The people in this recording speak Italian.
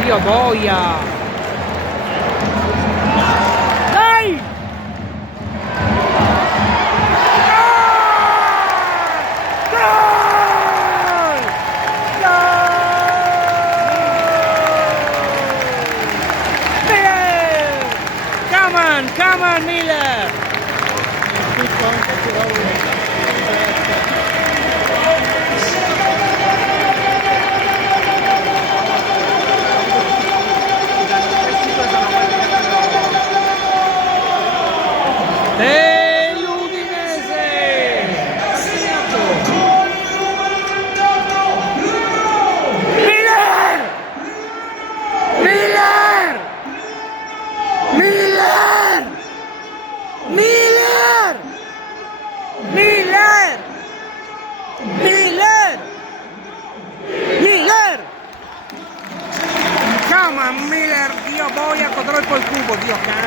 Dio boia! Dai! Gol! Miller! Come on, Miller! Dell'Udinese! Miller! Miller! Miller! Miller! Miller! Miller! Miller! Come on, Miller! Dio boia contro il cubo, Dio cane!